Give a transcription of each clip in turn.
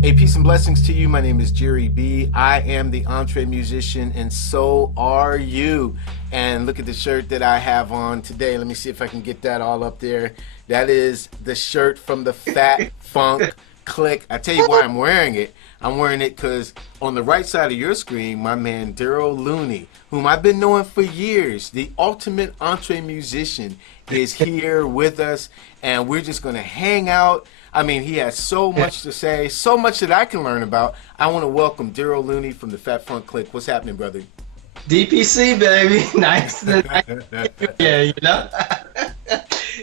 Hey, peace and blessings to you. My name is Jere B. I am the EntreMusician, and so are you. And look at the shirt that I have on today. Let me see if I can get that all up there. That is the shirt from the Fat Funk Click. I tell you why I'm wearing it. I'm wearing it because on the right side of your screen, my man Darrell Looney, whom I've been knowing for years, the ultimate EntreMusician, is here with us, and we're just going to hang out. I mean, he has so much to say, so much that I can learn about. I want to welcome Darrell Looney from the Fat Funk Click. What's happening, brother? DPC, baby. Nice yeah, you know.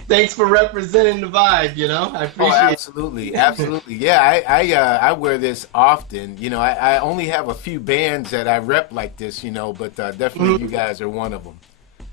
Thanks for representing the vibe, you know. I appreciate it. Absolutely, absolutely. Yeah, I wear this often. You know, I only have a few bands that I rep like this, you know, but definitely you guys are one of them.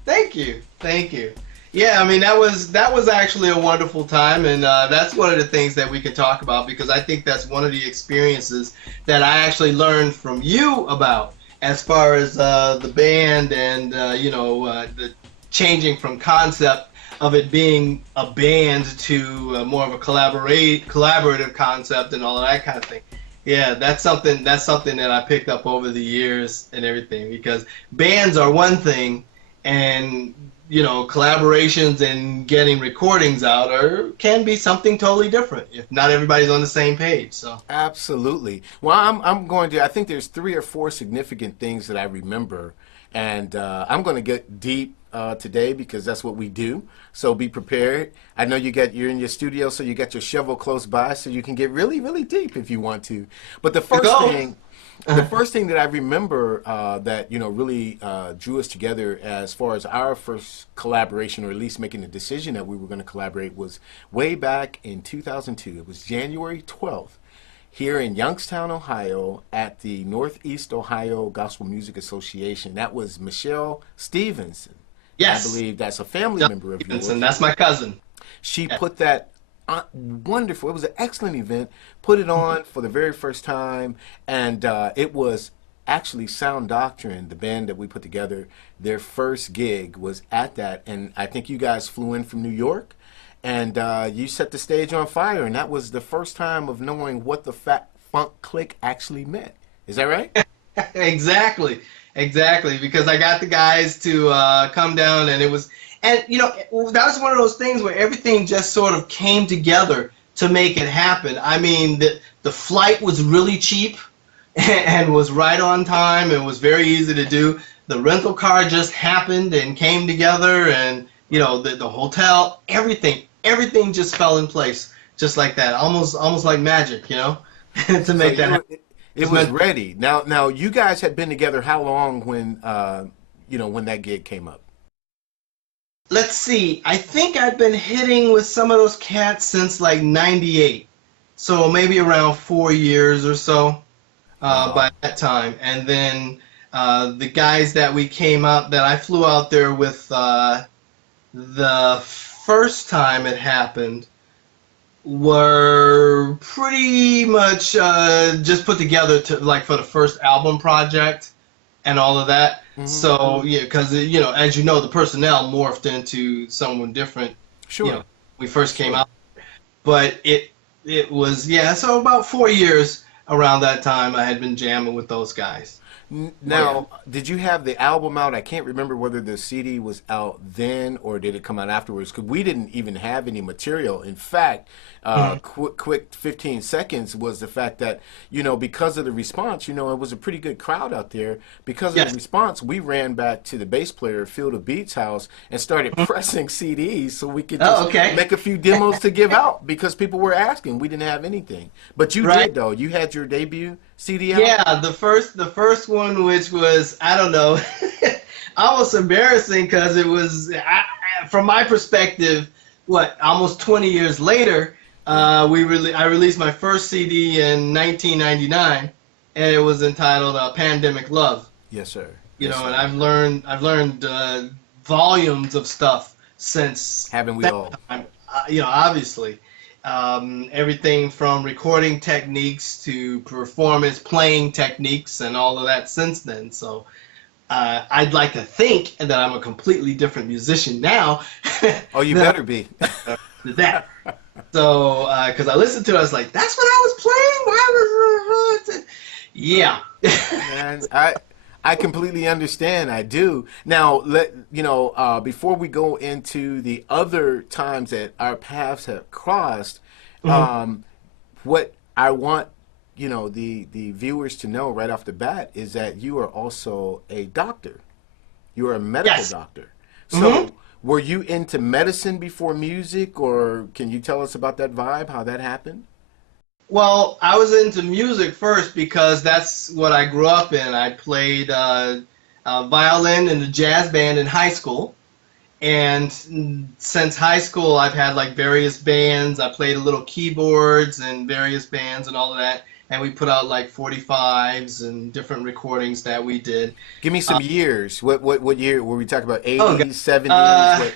Thank you. Thank you. Yeah, I mean that was actually a wonderful time, and that's one of the things that we can talk about because I think that's one of the experiences that I actually learned from you about as far as the band and the changing from concept of it being a band to more of a collaborative concept and all of that kind of thing. Yeah, that's something that I picked up over the years and everything because bands are one thing, and collaborations and getting recordings out can be something totally different if not everybody's on the same page. So absolutely. Well, I'm going to. I think there's 3 or 4 significant things that I remember, and I'm going to get deep today because that's what we do. So be prepared. I know you're in your studio, so you got your shovel close by, so you can get really, really deep if you want to. But the first thing. The first thing that I remember that really drew us together as far as our first collaboration, or at least making the decision that we were going to collaborate, was way back in 2002. It was January 12th here in Youngstown, Ohio, at the Northeast Ohio Gospel Music Association. That was Michelle Stevenson. yes, I believe that's a family member of yours. And that's my cousin. She put that wonderful. It was an excellent event. Put it on for the very first time, and it was actually Sound Doctrine, the band that we put together. Their first gig was at that, and I think you guys flew in from New York, and you set the stage on fire, and that was the first time of knowing what the Fat Funk Click actually meant. Is that right? Exactly, because I got the guys to come down, and it was. And, that was one of those things where everything just sort of came together to make it happen. I mean, the flight was really cheap and was right on time and was very easy to do. The rental car just happened and came together, and, the hotel, everything just fell in place just like that, almost like magic, to make that happen. It was ready. Now, you guys had been together how long when that gig came up? Let's see, I think I've been hitting with some of those cats since like 98. So maybe around 4 years or so by that time. And then the guys that I flew out there with the first time it happened were pretty much just put together for the first album project and all of that. Mm-hmm. So yeah, because as you know, the personnel morphed into someone different. Sure. We first came out, but it was so about 4 years around that time I had been jamming with those guys. Now, did you have the album out? I can't remember whether the CD was out then or did it come out afterwards, because we didn't even have any material. In fact, quick 15 seconds was the fact that, because of the response, it was a pretty good crowd out there. Because of the response, we ran back to the bass player, Field of Beats' house, and started pressing CDs so we could just make a few demos to give out because people were asking. We didn't have anything. But you did, though. You had your debut CD out? Yeah, the first one, which was, I don't know, almost embarrassing because it was, from my perspective, almost 20 years later, I released my first CD in 1999, and it was entitled "Pandemic Love." Yes, sir. And I've learned volumes of stuff since. Haven't we all? Time, obviously. Everything from recording techniques to performance playing techniques and all of that since then. So I'd like to think that I'm a completely different musician now. Oh, you better be. That. So, because I listened to it, I was like, that's what I was playing? Why was Yeah. And I completely understand. I do. Now, before we go into the other times that our paths have crossed, Mhm. what I want, the viewers to know right off the bat is that you are also a doctor. You are a medical Yes. doctor. hmm So, were you into medicine before music, or can you tell us about that vibe, how that happened? Well, I was into music first because that's what I grew up in. I played violin in the jazz band in high school. And since high school, I've had like various bands. I played a little keyboards and various bands and all of that. And we put out like 45s and different recordings that we did. Give me some years. What year were we talking about? Oh, God. 80s, 70s?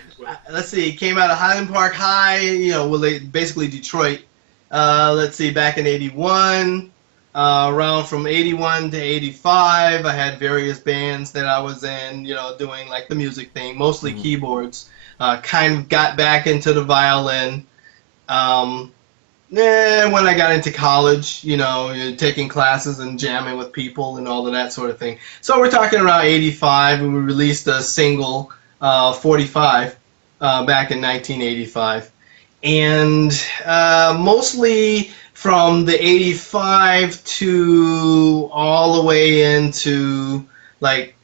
Let's see. It came out of Highland Park High, basically Detroit. Let's see, back in 81. Around from 81 to 85, I had various bands that I was in, doing like the music thing, mostly Mhm. keyboards. Kind of got back into the violin. When I got into college, taking classes and jamming with people and all of that sort of thing. So we're talking around 85, and we released a single, 45, back in 1985. And mostly from the 85 to all the way into like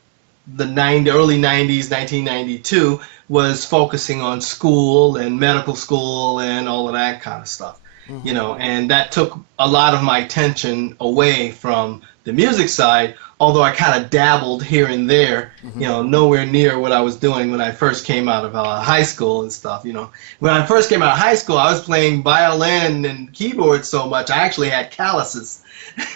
the early 90s, 1992, was focusing on school and medical school and all of that kind of stuff. Mhm. And that took a lot of my attention away from the music side, although I kind of dabbled here and there, Mhm. nowhere near what I was doing when I first came out of high school and stuff. When I first came out of high school, I was playing violin and keyboard so much, I actually had calluses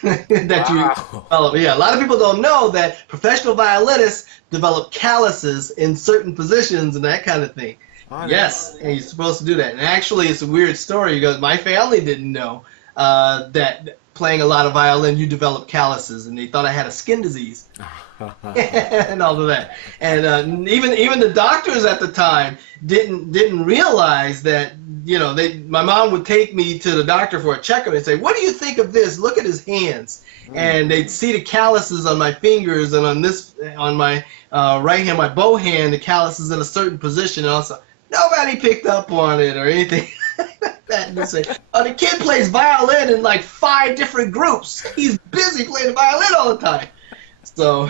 that you Wow. develop. Yeah, a lot of people don't know that professional violinists develop calluses in certain positions and that kind of thing. Oh, Yes, and you're supposed to do that. And actually, it's a weird story because my family didn't know that playing a lot of violin, you develop calluses, and they thought I had a skin disease and all of that. And even the doctors at the time didn't realize that. My mom would take me to the doctor for a checkup and say, "What do you think of this? Look at his hands." Mm. And they'd see the calluses on my fingers and on my right hand, my bow hand, the calluses in a certain position. And also, nobody picked up on it or anything like that. And they say, "Oh, the kid plays violin in like 5 different groups. He's busy playing the violin all the time." So,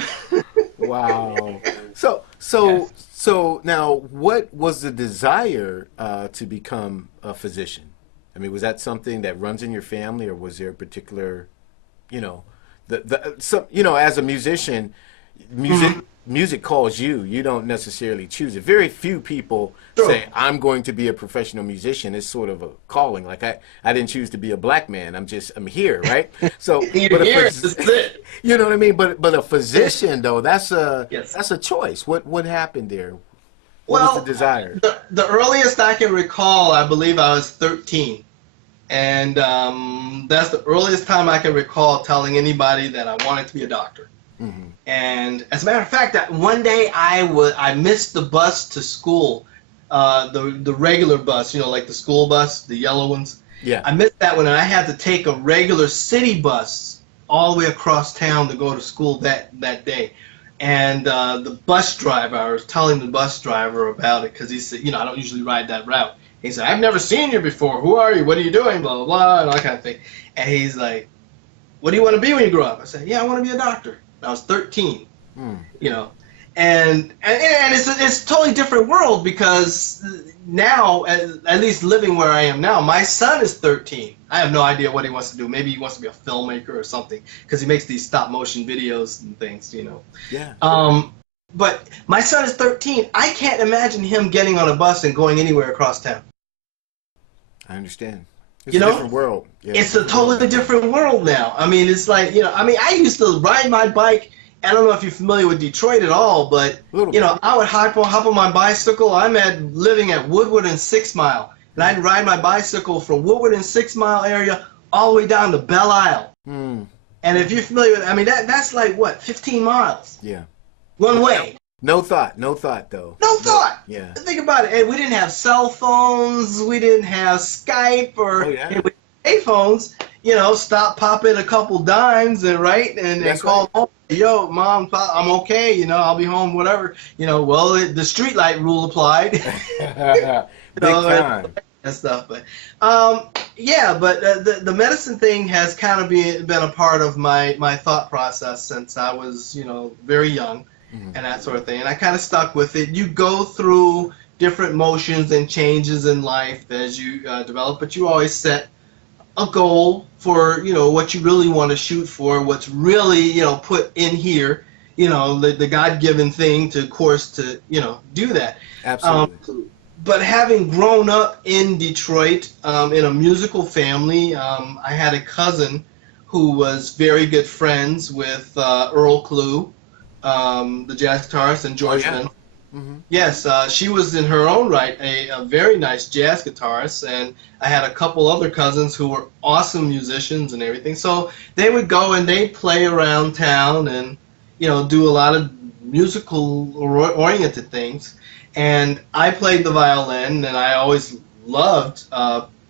Wow. So, so, yes. so now, what was the desire to become a physician? I mean, was that something that runs in your family, or was there a particular, you know, as a musician, music Mhm. music calls you. You don't necessarily choose it. Very few people True. say, "I'm going to be a professional musician." It's sort of a calling. Like I didn't choose to be a black man. I'm here, right? So, You're but a here. This is it. you know what I mean? But a physician though, Yes. that's a choice. What happened there? What was the Well, desire? the earliest I can recall, I believe I was 13. And that's the earliest time I can recall telling anybody that I wanted to be a doctor. Hmm. And as a matter of fact, that one day I missed the bus to school, the regular bus, like the school bus, the yellow ones. Yeah. I missed that one, and I had to take a regular city bus all the way across town to go to school that day. And the bus driver, I was telling the bus driver about it because he said, I don't usually ride that route. He said, "I've never seen you before. Who are you? What are you doing? Blah, blah, blah," and all that kind of thing. And he's like, "What do you want to be when you grow up?" I said, "Yeah, I want to be a doctor." I was 13, Hmm. you know. And it's a totally different world because now, at least living where I am now, my son is 13. I have no idea what he wants to do. Maybe he wants to be a filmmaker or something because he makes these stop motion videos and things. Yeah. But my son is 13. I can't imagine him getting on a bus and going anywhere across town. I understand. It's You a know, different world. Yeah, it's a totally different world now. I mean, it's like, I used to ride my bike. I don't know if you're familiar with Detroit at all, but, a little bit. I would hop on my bicycle. living at Woodward and 6 Mile, and I'd ride my bicycle from Woodward and 6 Mile area all the way down to Belle Isle. Hmm. And if you're familiar with, that's like, what, 15 miles? Yeah. One way. No thought though. No thought. Yeah. Think about it. And we didn't have cell phones. We didn't have Skype or Oh yeah. phones. stop, pop in a couple dimes and and call home. Yo, mom, pop, I'm okay. I'll be home, whatever. Well, the street light rule applied. Big time. And stuff, but the medicine thing has kind of been a part of my thought process since I was very young, and that sort of thing, and I kind of stuck with it. You go through different motions and changes in life as you develop, but you always set a goal for what you really want to shoot for, what's really put in here, the God-given thing to do that. Absolutely. But having grown up in Detroit, in a musical family, I had a cousin who was very good friends with Earl Klugh, the jazz guitarist, and George Benson. Yes, she was in her own right a very nice jazz guitarist, and I had a couple other cousins who were awesome musicians and everything. So they would go and they'd play around town and do a lot of musical oriented things. And I played the violin, and I always loved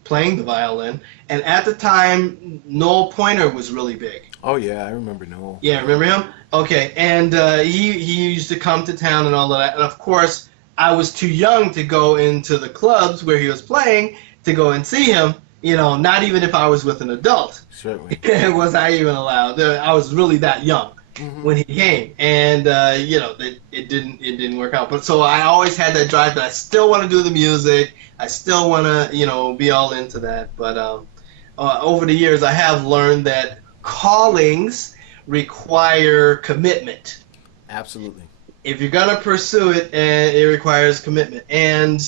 playing the violin. And at the time, Noel Pointer was really big. Oh yeah, I remember Noel. Yeah, remember him? Okay, and he used to come to town and all of that. And of course, I was too young to go into the clubs where he was playing to go and see him. Not even if I was with an adult. Certainly. Was I even allowed? I was really that young when he came, and it didn't work out. But so I always had that drive that I still want to do the music. I still want to be all into that. But over the years, I have learned that callings require commitment. Absolutely. If you're gonna pursue it, it requires commitment. And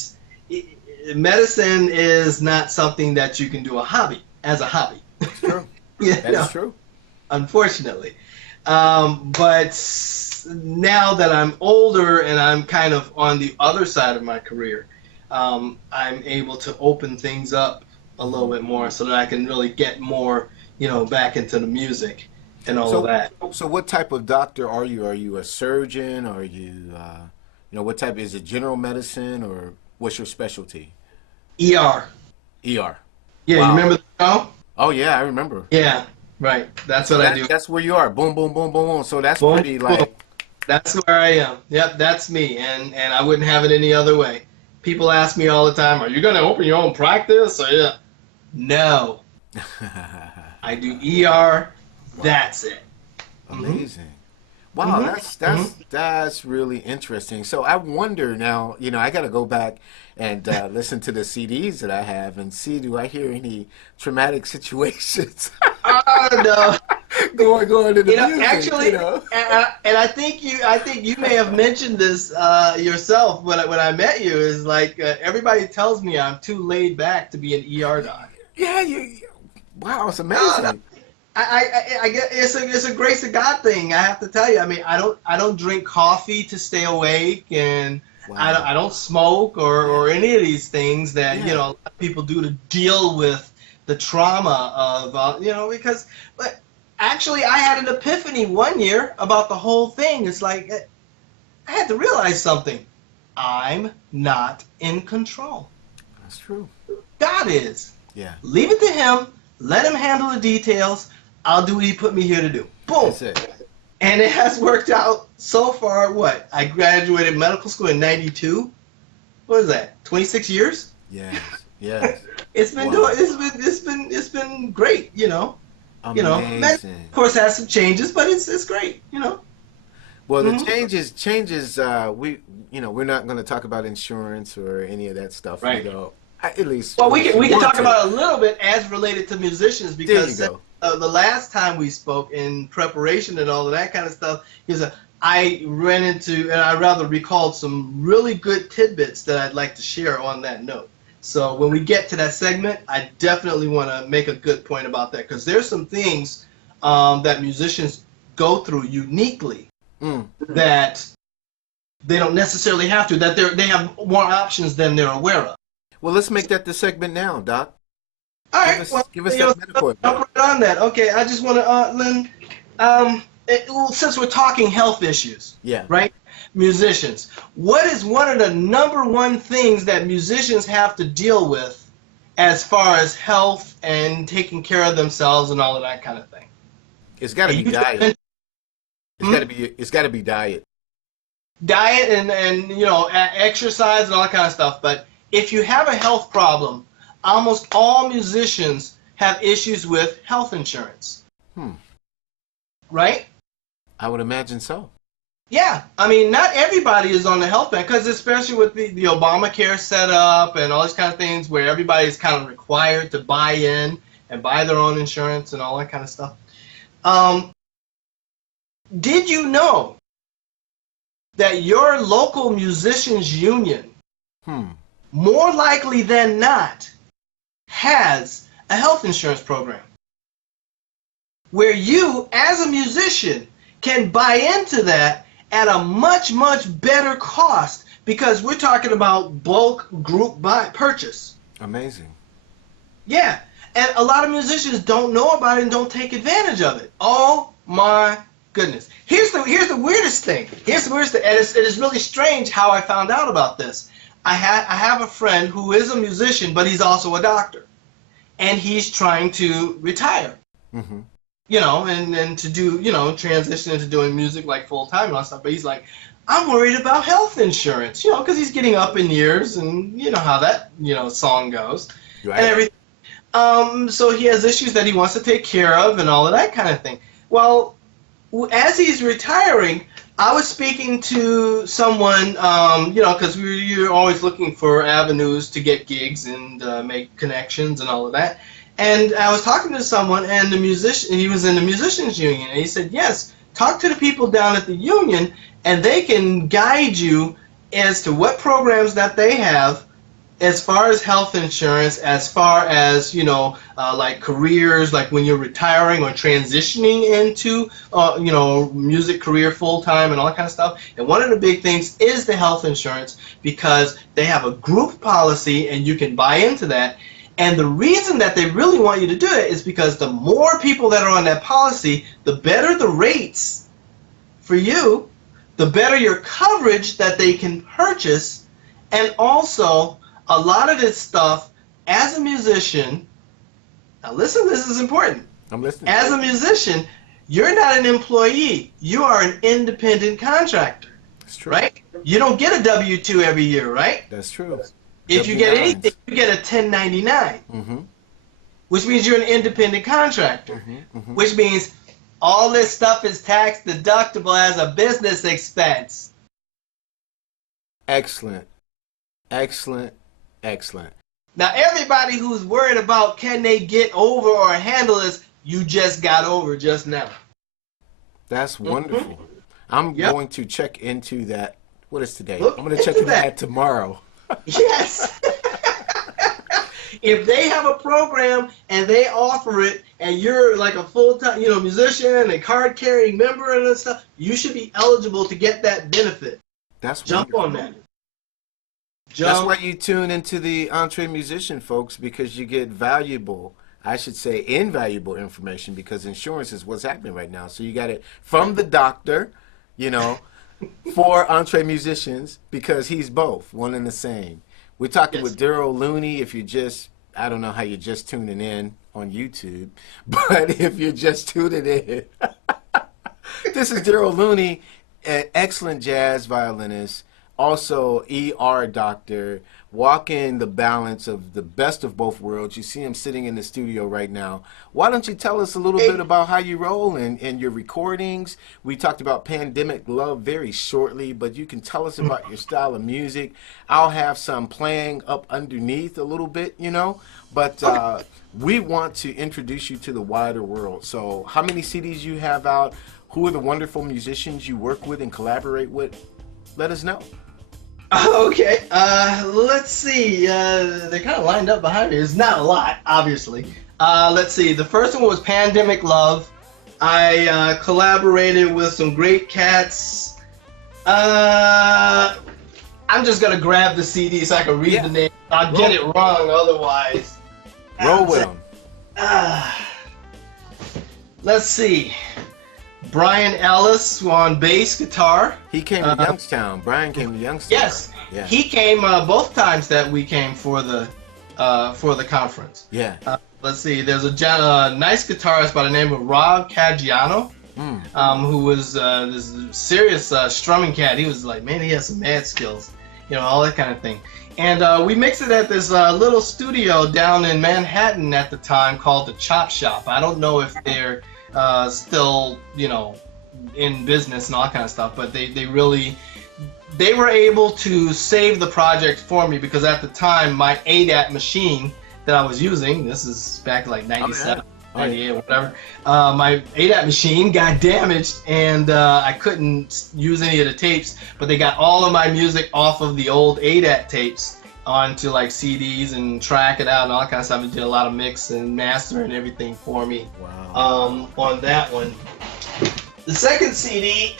medicine is not something that you can do as a hobby. That's true. That is true. Unfortunately. But now that I'm older and I'm kind of on the other side of my career, I'm able to open things up a little bit more so that I can really get more, back into the music and all of that. So what type of doctor are you? Are you a surgeon? Are you, what type? Is it general medicine, or what's your specialty? ER. ER. Yeah, wow. You remember the show? Oh, yeah, I remember. Yeah. Right, that's what I do. That's where you are. Boom, boom, boom, boom, boom. So that's pretty like. That's where I am. Yep, that's me, and I wouldn't have it any other way. People ask me all the time, "Are you going to open your own practice?" Or, no. I do ER. Wow. That's it. Amazing. Wow, that's really interesting. So I wonder now. I got to go back and listen to the CDs that I have and see, do I hear any traumatic situations? No. going into the music, actually, and I think you may have mentioned this yourself when I met you. Is like everybody tells me I'm too laid back to be an ER doc. Yeah, wow, it's amazing. I get it's a grace of God thing. I have to tell you. I mean, I don't drink coffee to stay awake, and wow. I don't smoke or any of these things that a lot of people do to deal with the trauma of because. But actually, I had an epiphany one year about the whole thing. It's like I had to realize something. I'm not in control. That's true. God is. Yeah. Leave it to Him. Let Him handle the details. I'll do what He put me here to do. Boom. That's it. And it has worked out so far. What? I graduated medical school in '92. What is that? 26 years? Yes. Yes. It's been it's been great. Amazing. Of course, has some changes, but it's great. Well, the changes. We're not going to talk about insurance or any of that stuff. Right. At least. Well, we can talk about it a little bit as related to musicians, because the last time we spoke in preparation and all of that kind of stuff, I ran into, and I rather recalled some really good tidbits that I'd like to share on that note. So when we get to that segment, I definitely want to make a good point about that, because there's some things that musicians go through uniquely that they don't necessarily have to, that they have more options than they're aware of. Well, let's make that the segment now, Doc. All right. Give us that metaphor. Jump right on that. Okay, I just want to, Lynn, since we're talking health issues, right? Musicians, what is one of the number one things that musicians have to deal with as far as health and taking care of themselves and all of that kind of thing. It's got to be diet. It's got to be diet. Diet and exercise and all that kind of stuff. But if you have a health problem, almost all musicians have issues with health insurance. Right? I would imagine so. Yeah, I mean, not everybody is on the health plan, because especially with the Obamacare setup and all these kind of things where everybody is kind of required to buy in and buy their own insurance and all that kind of stuff. Did you know that your local musicians union, more likely than not, has a health insurance program where you, as a musician, can buy into that at a much, much better cost, because we're talking about bulk group purchase. Amazing. Yeah, and a lot of musicians don't know about it and don't take advantage of it. Oh my goodness. Here's the weirdest thing. Here's the weirdest thing, and it is really strange how I found out about this. I have a friend who is a musician, but he's also a doctor, and he's trying to retire. And to do, transition into doing music like full time and all that stuff. But he's like, I'm worried about health insurance, because he's getting up in years, and you know how that, song goes, right, and everything. So he has issues that he wants to take care of and all of that kind of thing. Well, as he's retiring, I was speaking to someone, because you're always looking for avenues to get gigs and make connections and all of that. And I was talking to someone, and he was in the musicians union, and he said, yes, talk to the people down at the union, and they can guide you as to what programs that they have as far as health insurance, as far as, like careers, like when you're retiring or transitioning into, music career full-time and all that kind of stuff. And one of the big things is the health insurance, because they have a group policy, and you can buy into that. And the reason that they really want you to do it is because the more people that are on that policy, the better the rates for you, the better your coverage that they can purchase, and also a lot of this stuff, as a musician, now listen, this is important. I'm listening. As a musician, you're not an employee. You are an independent contractor. That's true. Right? You don't get a W-2 every year, right? That's true. If you get anything, you get a 1099, which means you're an independent contractor, which means all this stuff is tax deductible as a business expense. Excellent. Excellent. Excellent. Now, everybody who's worried about can they get over or handle this, you just got over just now. That's wonderful. I'm going to check into that. What is today? Look I'm going to check into that tomorrow. Yes. If they have a program and they offer it, and you're like a full-time, musician and card-carrying member and that stuff, you should be eligible to get that benefit. That's Jump wonderful. on that. That's why you tune into the EntreMusician, folks, because you get invaluable information, because insurance is what's happening right now. So you got it from the doctor, for EntreMusicians, because he's both one and the same. We're talking with Darrell Looney. If you I don't know how you're just tuning in on YouTube, but if you're just tuning in, this is Darrell Looney, an excellent jazz violinist, also ER doctor, walking the balance of the best of both worlds. You see him sitting in the studio right now. Why don't you tell us a little bit about how you roll and your recordings? We talked about Pandemic Love very shortly, but you can tell us about your style of music. I'll have some playing up underneath a little bit, but we want to introduce you to the wider world. So how many CDs you have out? Who are the wonderful musicians you work with and collaborate with? Let us know. Okay, let's see. They're kind of lined up behind me. There's not a lot, obviously. Let's see. The first one was Pandemic Love. I collaborated with some great cats. I'm just going to grab the CD so I can read the name. I'll get it wrong otherwise. Roll with them. Let's see. Brian Ellis on bass guitar. He came to Youngstown. Brian came to Youngstown. Yes. Yeah. He came both times that we came for the for the conference. Yeah. Let's see. There's a nice guitarist by the name of Rob Caggiano, who was this serious strumming cat. He was like, man, he has some mad skills, all that kind of thing. And we mixed it at this little studio down in Manhattan at the time called the Chop Shop. I don't know if they're still, in business and all that kind of stuff, but they were able to save the project for me, because at the time my ADAT machine that I was using, this is back like 97, 98, whatever, my ADAT machine got damaged, and I couldn't use any of the tapes, but they got all of my music off of the old ADAT tapes onto like CDs and track it out and all that kind of stuff, and did a lot of mix and master and everything for me. Wow. On that one. The second CD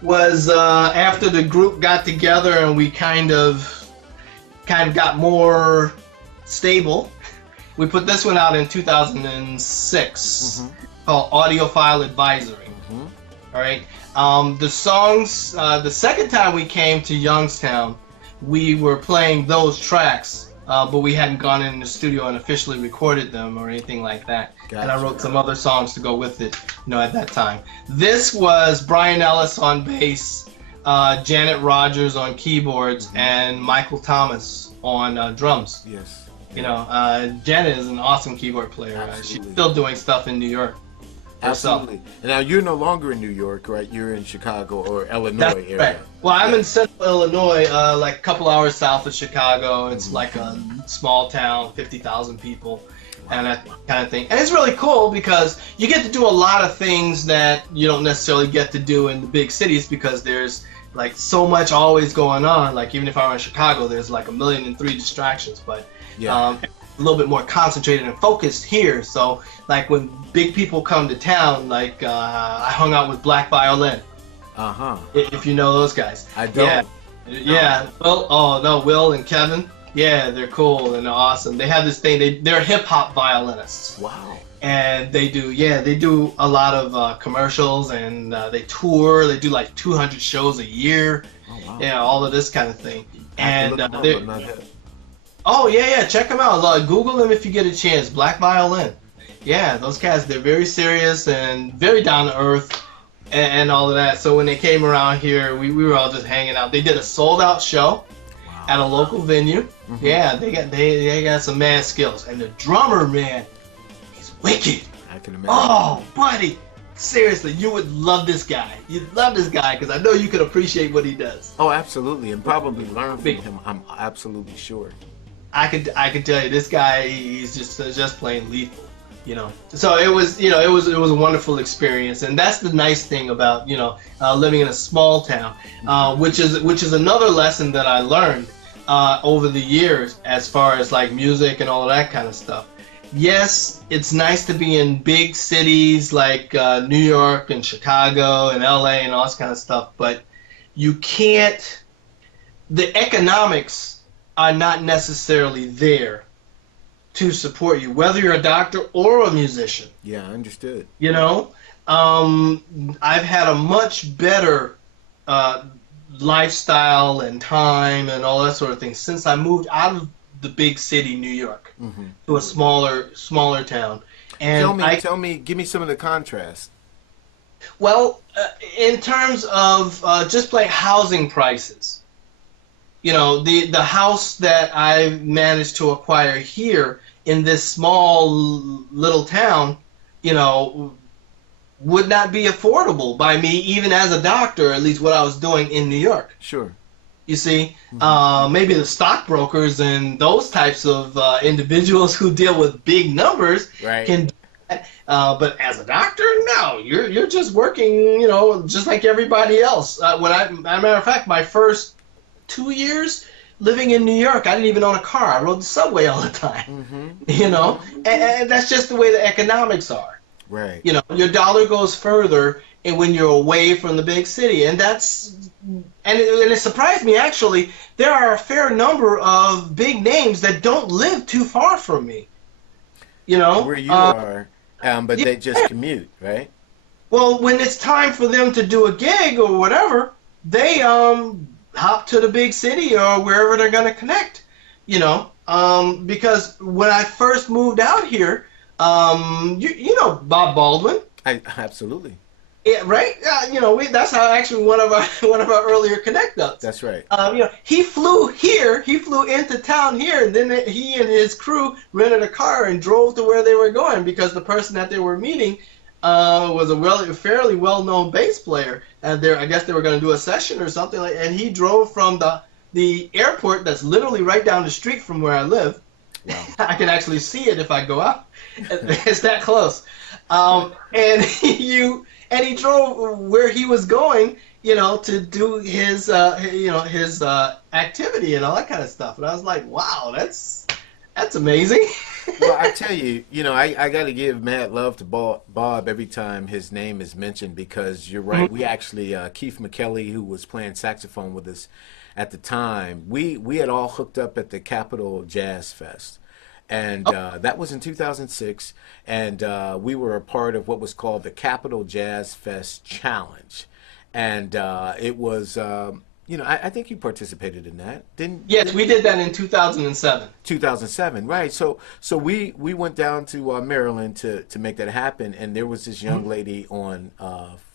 was after the group got together and we kind of got more stable. We put this one out in 2006 called Audiophile Advisory. All right. The songs, the second time we came to Youngstown, we were playing those tracks, but we hadn't gone in the studio and officially recorded them or anything like that. Gotcha. And I wrote some other songs to go with it, at that time. This was Brian Ellis on bass, Janet Rogers on keyboards, and Michael Thomas on drums. Yes. Janet is an awesome keyboard player. She's still doing stuff in New York. Absolutely. And now you're no longer in New York, right? You're in Chicago or Illinois area. Right. Well, I'm in central Illinois, like a couple hours south of Chicago. It's like a small town, 50,000 people, and that kind of thing. And it's really cool because you get to do a lot of things that you don't necessarily get to do in the big cities, because there's like so much always going on. Like even if I'm in Chicago, there's like 1,000,003 distractions, but a little bit more concentrated and focused here. So like when big people come to town, like I hung out with Black Violin. If you know those guys. I don't. Yeah. Will and Kevin. Yeah, they're cool and they're awesome. They have this thing. They're hip hop violinists. Wow. And they do a lot of commercials, and they tour. They do like 200 shows a year. Oh, wow. Yeah, all of this kind of thing. And check them out. Google them if you get a chance. Black Violin. Yeah, those guys, they're very serious and very down to earth and all of that. So when they came around here, we were all just hanging out. They did a sold out show at a local venue. Yeah, they got some mad skills. And the drummer, man, he's wicked. I can imagine. Oh, buddy. Seriously, you would love this guy. You'd love this guy because I know you could appreciate what he does. Oh, absolutely. And probably learn from him, I'm absolutely sure. I could tell you, this guy, he's just plain lethal, So it was a wonderful experience, and that's the nice thing about living in a small town, which is another lesson that I learned over the years as far as like music and all of that kind of stuff. Yes, it's nice to be in big cities like New York and Chicago and LA and all this kind of stuff, but you can't. The economics are not necessarily there to support you, whether you're a doctor or a musician. Yeah, understood. I've had a much better lifestyle and time and all that sort of thing since I moved out of the big city, New York, to a smaller town. And tell me, give me some of the contrast. Well, in terms of just like housing prices. The house that I managed to acquire here in this small little town, would not be affordable by me, even as a doctor, at least what I was doing in New York. Sure. You see, maybe the stockbrokers and those types of individuals who deal with big numbers can do that. But as a doctor, no, you're just working, just like everybody else. As a matter of fact, my first 2 years living in New York, I didn't even own a car. I rode the subway all the time, and that's just the way the economics are. Right. Your dollar goes further when you're away from the big city, and it surprised me actually. There are a fair number of big names that don't live too far from me. Where you are, but they just commute, right? Well, when it's time for them to do a gig or whatever, they hop to the big city or wherever they're going to connect. because when I first moved out here, you know Bob Baldwin. Absolutely. Yeah, right. That's how actually one of our one of our earlier connect ups. That's right. He flew here. He flew into town here, and then he and his crew rented a car and drove to where they were going because the person that they were meeting was a fairly well-known bass player, and I guess they were going to do a session or something like. And he drove from the airport that's literally right down the street from where I live. Wow. I can actually see it if I go out. It's that close. And he drove where he was going, to do his activity and all that kind of stuff. And I was like, wow, that's amazing. Well, I tell you, I got to give mad love to Bob every time his name is mentioned because you're right. We actually, Keith McKelly, who was playing saxophone with us at the time, we had all hooked up at the Capitol Jazz Fest. And that was in 2006, and we were a part of what was called the Capitol Jazz Fest Challenge. And it was, I think you participated in that, didn't? Yes, we did that in 2007. 2007, right? So we went down to Maryland to make that happen, and there was this young lady on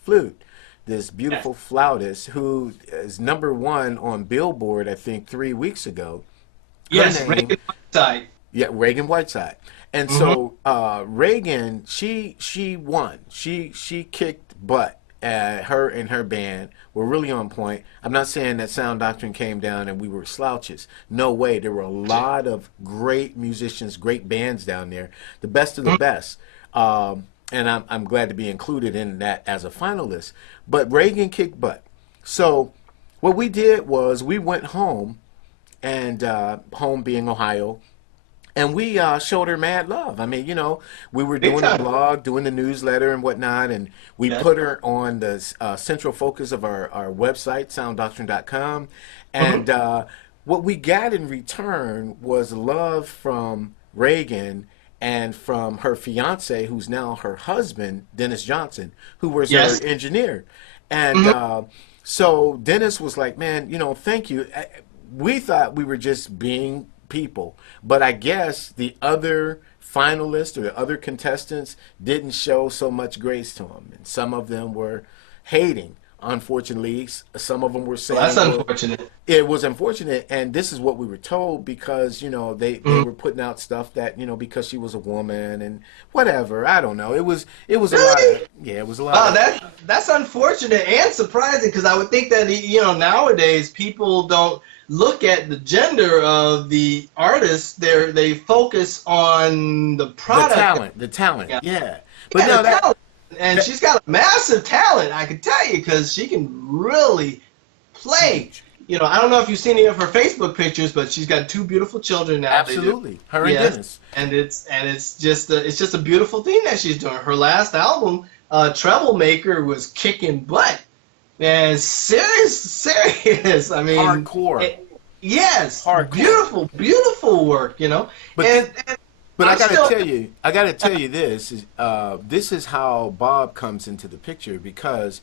flute, this beautiful flautist who is #1 on Billboard, I think 3 weeks ago. Yes, Reagan Whiteside. Yeah, Reagan Whiteside. And so Reagan, she won. She kicked butt. Her and her band were really on point. I'm not saying that Sound Doctrine came down and we were slouches. No way. There were a lot of great musicians, great bands down there, the best of the best. And I'm glad to be included in that as a finalist. But Reagan kicked butt. So what we did was we went home, and home being Ohio, and we showed her mad love. I mean, we were doing the blog, doing the newsletter and whatnot, and we put her on the central focus of our website, sounddoctrine.com. And what we got in return was love from Reagan and from her fiance, who's now her husband, Dennis Johnson, who was her engineer. And so Dennis was like, man, thank you. We thought we were just being people, but I guess the other finalists or the other contestants didn't show so much grace to him, and some of them were hating. Unfortunately, some of them were saying, well, that's unfortunate. It was unfortunate, and this is what we were told because they were putting out stuff that because she was a woman and whatever. I don't know. It was a lot. It was a lot. That's unfortunate and surprising because I would think that nowadays people don't look at the gender of the artists. They focus on the product, the talent. Yeah. But no, talent. And she's got a massive talent, I can tell you, because she can really play. I don't know if you've seen any of her Facebook pictures, but she's got 2 beautiful children now. Absolutely, her and Dennis. And it's just a beautiful thing that she's doing. Her last album, Treble Maker, was kicking butt. And serious. I mean, hardcore. Yes, hardcore. Beautiful work. But I gotta tell you this is how Bob comes into the picture because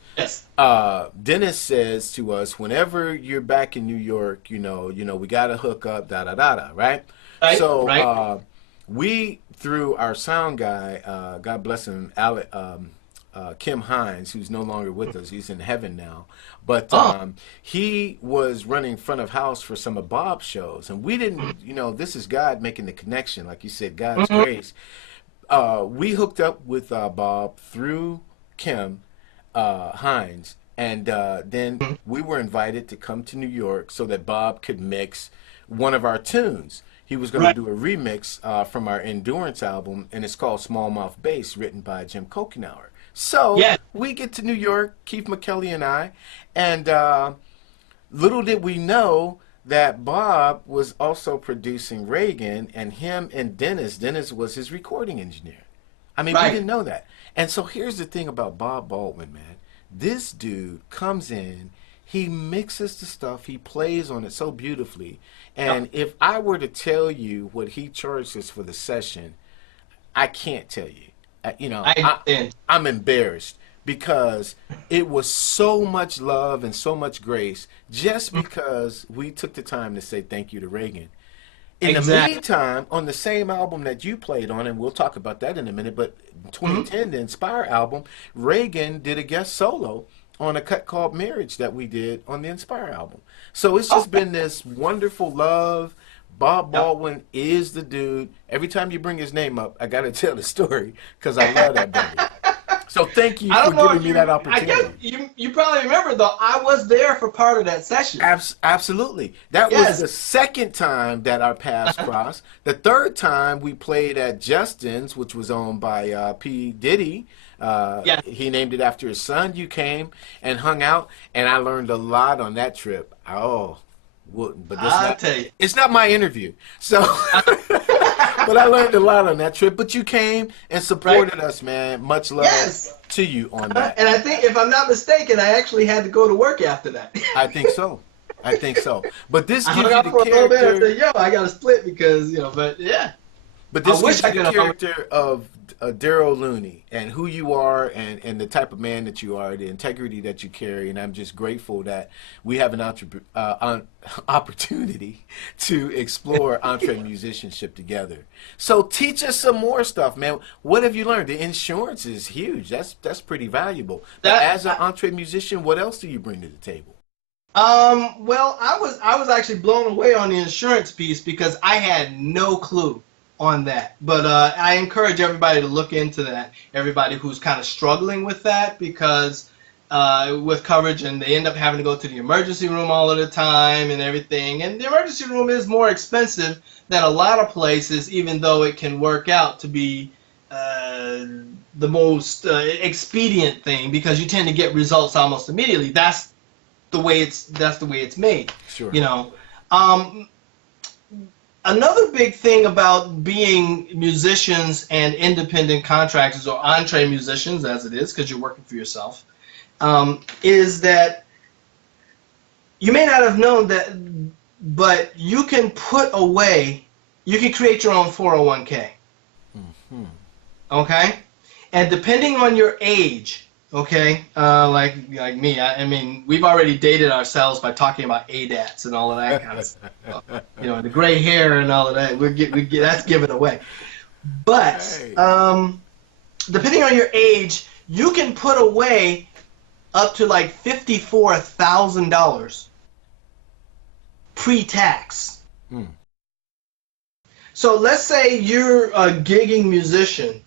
Dennis says to us, whenever you're back in New York, we gotta hook up, right? So we, through our sound guy, God bless him, Kim Hines, who's no longer with us, he's in heaven now, but he was running front of house for some of Bob's shows, and we didn't, this is God making the connection, like you said, God's grace. We hooked up with Bob through Kim Hines, and then we were invited to come to New York so that Bob could mix one of our tunes. He was going to do a remix from our Endurance album, and it's called Small Mouth Bass, written by Jim Kokenauer. So we get to New York, Keith McKelly and I, and little did we know that Bob was also producing Reagan, and him and Dennis was his recording engineer. I mean, we didn't know that. And so here's the thing about Bob Baldwin, man. This dude comes in, he mixes the stuff, he plays on it so beautifully, and if I were to tell you what he charges for the session, I can't tell you. I'm embarrassed because it was so much love and so much grace just because we took the time to say thank you to Reagan. In the Exactly. meantime, on the same album that you played on, and we'll talk about that in a minute, but in Hmm. 2010, the Inspire album, Reagan did a guest solo on a cut called Marriage that we did on the Inspire album. So it's just Okay. been this wonderful love. Bob Yep. Baldwin is the dude. Every time you bring his name up, I got to tell the story because I love that brother. So thank you I for don't know giving if me that I guess opportunity. you probably remember though. I was there for part of that session. Absolutely. That was Yes. the second time that our paths crossed. The third time we played at Justin's, which was owned by P. Diddy. Yes. He named it after his son. You came and hung out, and I learned a lot on that trip. Oh, but this I'll not. tell you. It's not my interview, so. But I learned a lot on that trip. But you came and Right. supported us, man. Much love Yes. to you on that. And I think, if I'm not mistaken, I actually had to go to work after that. I think so. I think so. But this I gives hung you out the for a little bit. I character. said, "Yo, I got to split because But yeah, But I this wish gives I you could the have hung. character of Darrell Looney and who you are and the type of man that you are, the integrity that you carry. And I'm just grateful that we have an opportunity to explore EntreMusicianship together. So teach us some more stuff, man. What have you learned? The insurance is huge. That's pretty valuable. But That as an EntreMusician, what else do you bring to the table? Well, I was actually blown away on the insurance piece because I had no clue on that. But I encourage everybody to look into that. Everybody who's kind of struggling with that because with coverage and they end up having to go to the emergency room all of the time and everything. And the emergency room is more expensive than a lot of places, even though it can work out to be the most expedient thing because you tend to get results almost immediately. That's the way it's made. Sure. Another big thing about being musicians and independent contractors or EntreMusicians, as it is, because you're working for yourself, is that you may not have known that, but you can create your own 401k. Hmm. Okay, and depending on your age. Okay, like me, I mean, we've already dated ourselves by talking about ADATs and all of that kind of stuff. The gray hair and all of that. We get that's given away. But Hey. Depending on your age, you can put away up to like $54,000 pre-tax. Hmm. So let's say you're a gigging musician.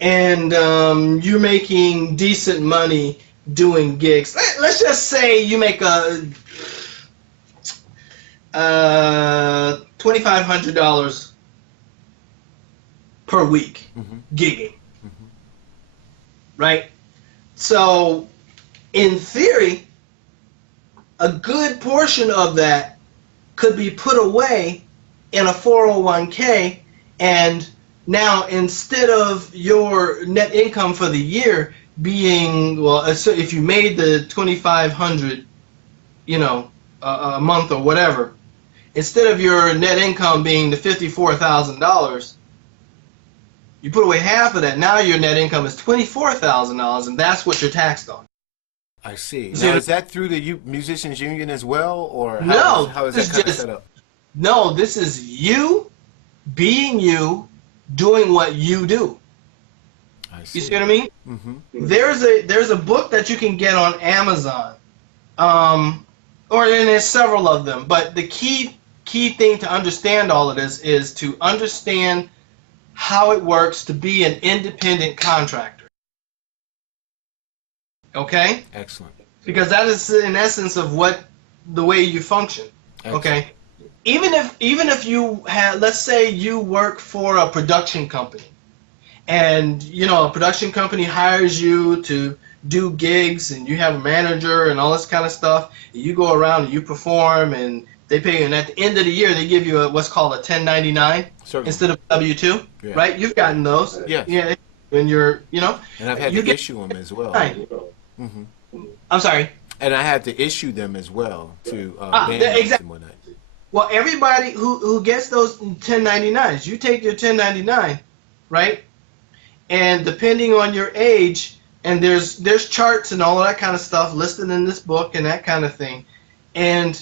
And you're making decent money doing gigs. Let's just say you make a $2,500 per week gigging, right? So, in theory, a good portion of that could be put away in a 401k and now, instead of your net income for the year being, so if you made the $2,500, a month or whatever, instead of your net income being the $54,000, you put away half of that. Now your net income is $24,000, and that's what you're taxed on. I see. See, Now, is that through the Musicians Union as well, or No, how is this that is kind of just- set up? No, this is you being you, doing what you do. I see. You see what I mean? Mm-hmm. There's a book that you can get on Amazon, and there's several of them. But the key thing to understand all of this is to understand how it works to be an independent contractor. Okay? Excellent. Because that is in essence of the way you function. Excellent. Okay? Even if you have, let's say you work for a production company, and a production company hires you to do gigs, and you have a manager and all this kind of stuff. And you go around and you perform, and they pay you. And at the end of the year, they give you what's called a 1099 Certainly. instead of W-2, Yeah. right? You've gotten those. Yes. Yeah. When you're, And I've had you to get- issue them as well. Mm-hmm. I'm sorry. And I had to issue them as well to yeah, bands exact- and whatnot. Well, everybody who gets those 1099s, you take your 1099, right? And depending on your age, and there's charts and all of that kind of stuff listed in this book and that kind of thing. And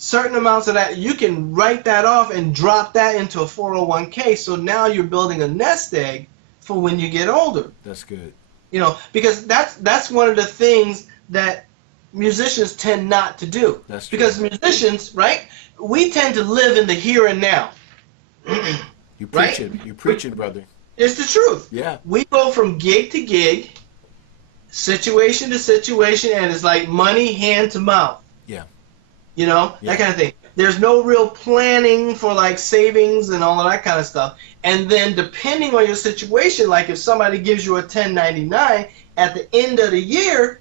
certain amounts of that, you can write that off and drop that into a 401k. So now you're building a nest egg for when you get older. That's good. You know, because that's one of the things that musicians tend not to do. That's true. Because musicians, right, we tend to live in the here and now. You Right? preaching, you preaching, brother. It's the truth. Yeah. We go from gig to gig, situation to situation, and it's like money hand to mouth. Yeah. You know, Yeah. that kind of thing. There's no real planning for like savings and all of that kind of stuff. And then depending on your situation, like if somebody gives you a 1099 at the end of the year,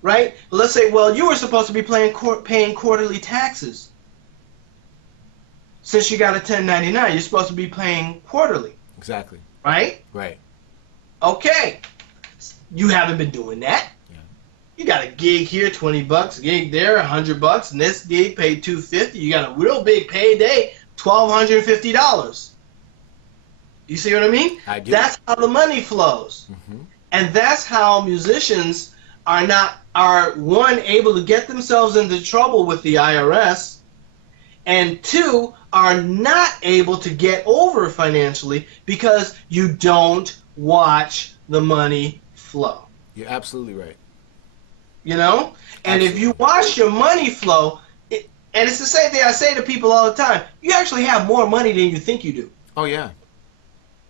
right? Let's say, well, you were supposed to be paying quarterly taxes. Since you got a 1099, you're supposed to be paying quarterly, Exactly. right? Right. Okay. You haven't been doing that. Yeah. You got a gig here, $20, gig there, $100, and this gig paid $250. You got a real big payday, $1,250. You see what I mean? I do. That's how the money flows. Mm-hmm. And that's how musicians are one, able to get themselves into trouble with the IRS, and two, are not able to get over financially because you don't watch the money flow. You're absolutely right. You know? And if you Absolutely. watch your money flow, and it's the same thing I say to people all the time, you actually have more money than you think you do. Oh yeah.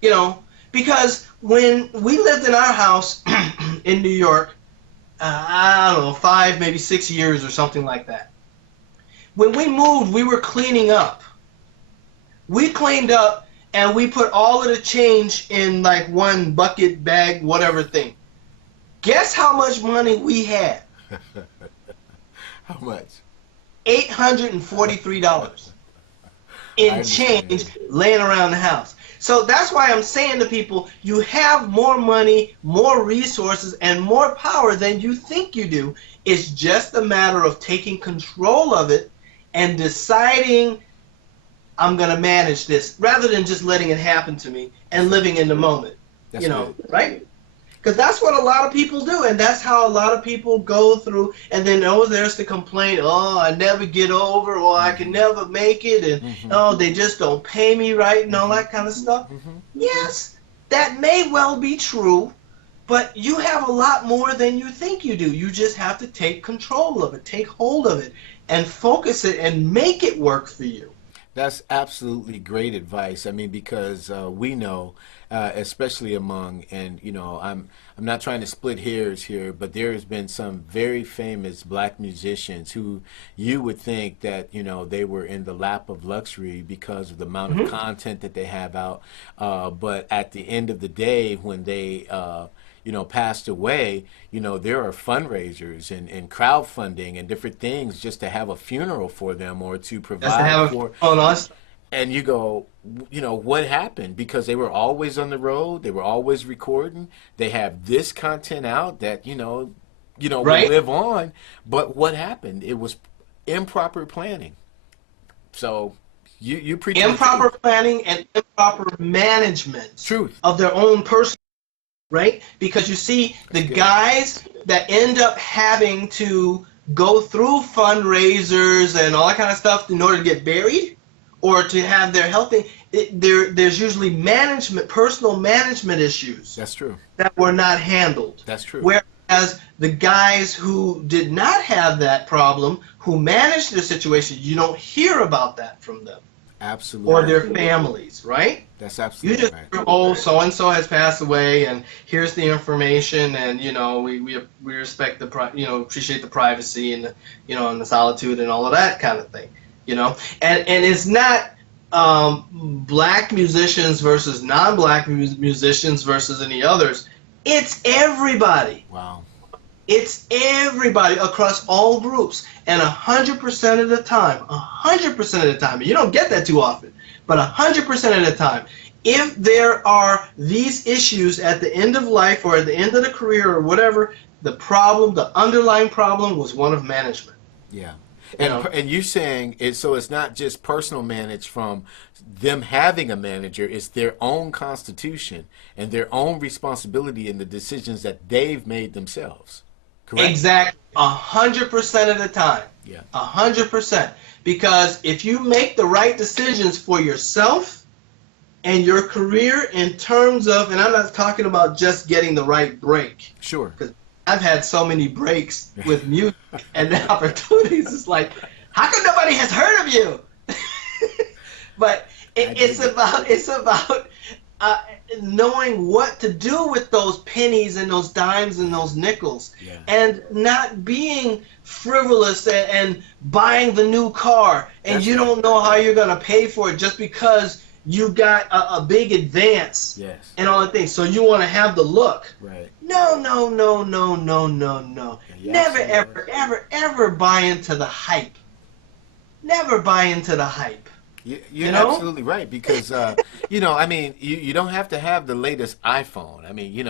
You know? Because when we lived in our house in New York, I don't know, 5, maybe 6 years or something like that. When we moved, we were cleaning up. We cleaned up and we put all of the change in like one bucket, bag, whatever thing. Guess how much money we had? How much? $843 in change laying around the house. So that's why I'm saying to people, you have more money, more resources, and more power than you think you do. It's just a matter of taking control of it and deciding, I'm going to manage this, rather than just letting it happen to me and living in the moment. That's you know, good. right? Because that's what a lot of people do, and that's how a lot of people go through, and then, oh, there's the complaint, oh, I never get over, or I can never make it, and, oh, they just don't pay me right, and all that kind of stuff. Yes, that may well be true, but you have a lot more than you think you do. You just have to take control of it, take hold of it, and focus it, and make it work for you. That's absolutely great advice. I mean, because we know, especially among, and you know, I'm not trying to split hairs here, but there has been some very famous black musicians who you would think that, you know, they were in the lap of luxury because of the amount of content that they have out. But at the end of the day, when they you know, passed away, you know, there are fundraisers and crowdfunding and different things just to have a funeral for them or to Just to provide have for. on us. And you go, you know, what happened? Because they were always on the road, they were always recording. They have this content out that, you know, Right. will live on. But what happened? It was improper planning. So you preach Improper planning and improper management truth. of their own person, right? Because you see, the good. guys that end up having to go through fundraisers and all that kind of stuff in order to get buried or to have their health thing, there's usually personal management issues That's true. that were not handled. That's true. Whereas the guys who did not have that problem, who managed their situation, you don't hear about that from them Absolutely. or their families, right? That's You absolutely just right. hear, oh, so and so has passed away, and here's the information, and you know we respect appreciate the privacy and and the solitude and all of that kind of thing, and it's not black musicians versus non-black musicians versus any others. It's everybody. Wow. It's everybody across all groups, and 100% of the time, 100% of the time, and you don't get that too often, but 100% of the time, if there are these issues at the end of life or at the end of the career or whatever, the underlying problem was one of management. Yeah. You And know? and you saying it, so it's not just personal manage from them having a manager, it's their own constitution and their own responsibility in the decisions that they've made themselves. Correct. Exactly. 100% of the time. Yeah. 100%. Because if you make the right decisions for yourself and your career in terms of, and I'm not talking about just getting the right break. Sure. Because I've had so many breaks with music and the opportunities. It's like, how come nobody has heard of you? But it's about knowing what to do with those pennies and those dimes and those nickels, yeah. and not being frivolous and buying the new car and That's you right. don't know how you're going to pay for it just because you got a big advance. Yes. And all the things. So you want to have the look. Right. No. Yeah, Never, absolutely. ever buy into the hype. Never buy into the hype. You're You know? absolutely right because I mean, you don't have to have the latest iPhone. I mean, you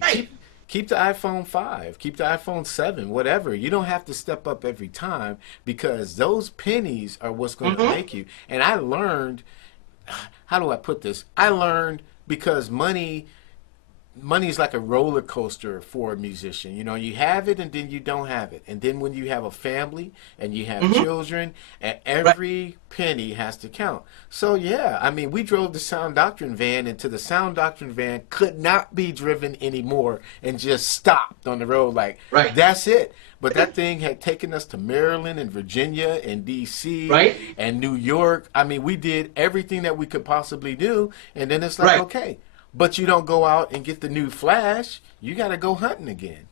Right. keep the iPhone 5, keep the iPhone 7, whatever. You don't have to step up every time because those pennies are what's going to make you. And I learned, how do I put this? I learned because money is like a roller coaster for a musician. You have it and then you don't have it. And then when you have a family and you have children, and Right. every penny has to count. So yeah, I mean, we drove the Sound Doctrine van until the Sound Doctrine van could not be driven anymore and just stopped on the road like, Right. that's it. But that thing had taken us to Maryland and Virginia and D.C. Right. and New York. I mean, we did everything that we could possibly do. And then it's like, Right. okay. But you don't go out and get the new Flash. You got to go hunting again.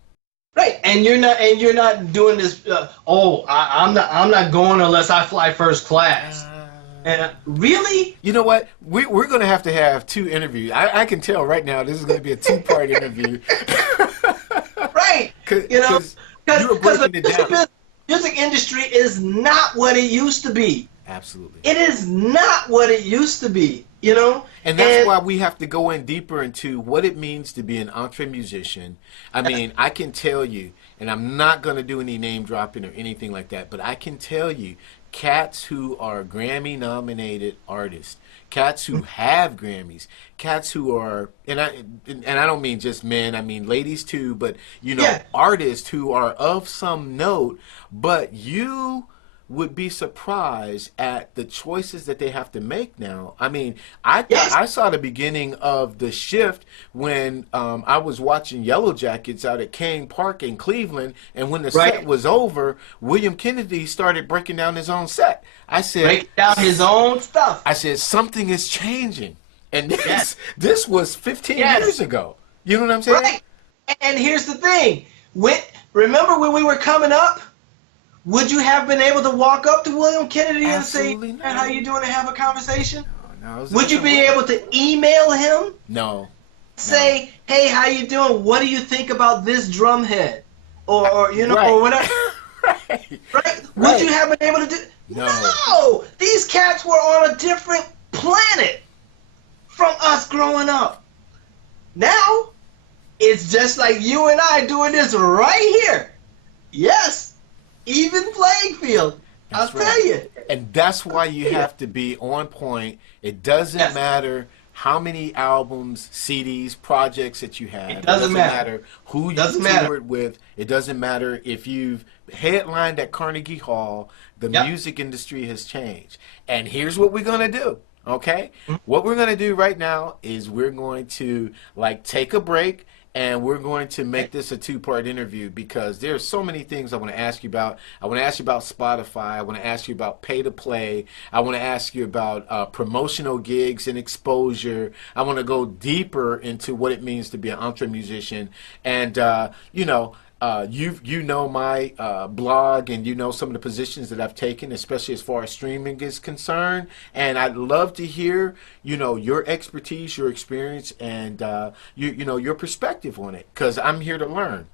Right, and you're not doing this. I'm not going unless I fly first class. And really, You know what? We're going to have 2 interviews. I can tell right now this is going to be a 2-part interview. right? You know, 'Cause you were because the breaking it down. music industry is not what it used to be. Absolutely. It is not what it used to be. And that's why we have to go in deeper into what it means to be an EntreMusician. I mean, I can tell you, and I'm not going to do any name dropping or anything like that, but I can tell you, cats who are Grammy-nominated artists, cats who have Grammys, cats who are, and I don't mean just men, I mean ladies too, but Yeah. artists who are of some note, but you would be surprised at the choices that they have to make now. I mean, Yes. I saw the beginning of the shift when I was watching Yellow Jackets out at Kane Park in Cleveland, and when the Right. set was over, William Kennedy started breaking down his own set. I said, break down his own stuff. I said, something is changing. And this, Yes. this was 15 Yes. years ago. You know what I'm saying? Right. And here's the thing. Remember when we were coming up? Would you have been able to walk up to William Kennedy Absolutely and say, not. "How you doing?" and have a conversation? No, it was a Would you different be world. able to email him? No. Say, "Hey, how you doing? What do you think about this drum head?" Or Right. or whatever. Right. Right? Would Right. you have been able to do? No. No. These cats were on a different planet from us growing up. Now, it's just like you and I doing this right here. Yes. Even playing field. That's I'll right. tell you. And that's why you have to be on point. It doesn't Yes. matter how many albums, CDs, projects that you have. It doesn't matter. who you Doesn't matter. toured with. It doesn't matter if you've headlined at Carnegie Hall. The Yep. music industry has changed. And here's what we're going to do. Okay? Mm-hmm. What we're going to do right now is we're going to take a break. And we're going to make this a 2-part interview because there's so many things I want to ask you about. I want to ask you about Spotify. I want to ask you about pay to play. I want to ask you about promotional gigs and exposure. I want to go deeper into what it means to be an EntreMusician. And, you know my blog and you know some of the positions that I've taken, especially as far as streaming is concerned. And I'd love to hear, your expertise, your experience, and your perspective on it, because I'm here to learn.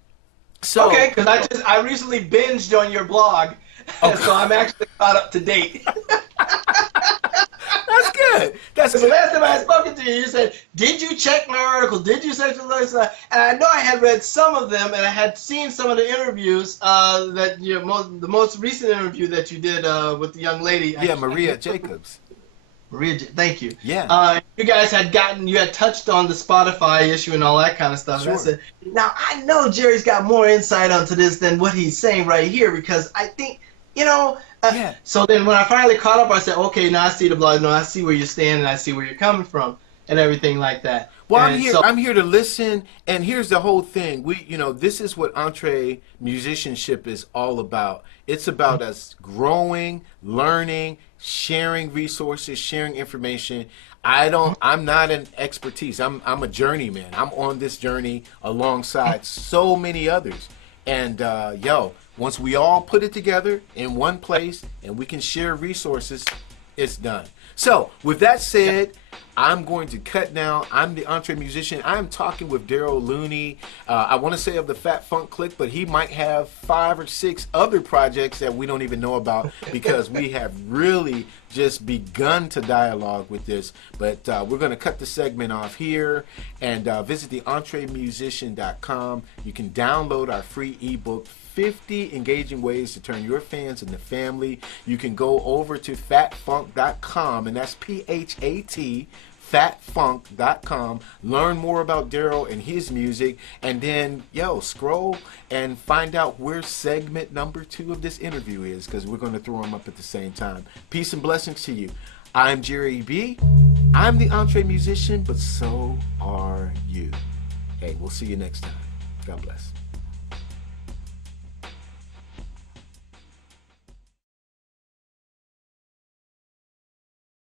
So, Okay, because I recently binged on your blog, so I'm actually caught up to date. that's good. That's The good. last time I had spoken to you, you said, "Did you check my article? Did you search the list?" And I know I had read some of them, and I had seen some of the interviews the most recent interview that you did with the young lady. Yeah, Maria Jacobs. Maria, thank you. Yeah. You guys you had touched on the Spotify issue and all that kind of stuff. Sure. And I said, now I know Jerry's got more insight onto this than what he's saying right here, because I think, Yeah. So then when I finally caught up, I said, okay, now I see the blog, no, I see where you're standing, I see where you're coming from, and everything like that. Well, and I'm here to listen, and here's the whole thing. This is what entre musicianship is all about. It's about us growing, learning, sharing resources, sharing information. I'm not an expertise. I'm a journeyman. I'm on this journey alongside so many others. And once we all put it together in one place and we can share resources, it's done. So, with that said, I'm going to cut now. I'm the EntreMusician. I'm talking with Darrell Looney. I want to say of the Fat Funk Clique, but he might have 5 or 6 other projects that we don't even know about, because we have really just begun to dialogue with this. But we're going to cut the segment off here and visit the EntreMusician.com. You can download our free ebook, 50 engaging ways to turn your fans into family. You can go over to fatfunk.com, and that's PHAT, fatfunk.com. Learn more about Darrell and his music, and then scroll and find out where segment number 2 of this interview is, because we're going to throw them up at the same time. Peace and blessings to you. I'm Jere B. I'm the EntreMusician, but so are you. Hey, we'll see you next time. God bless.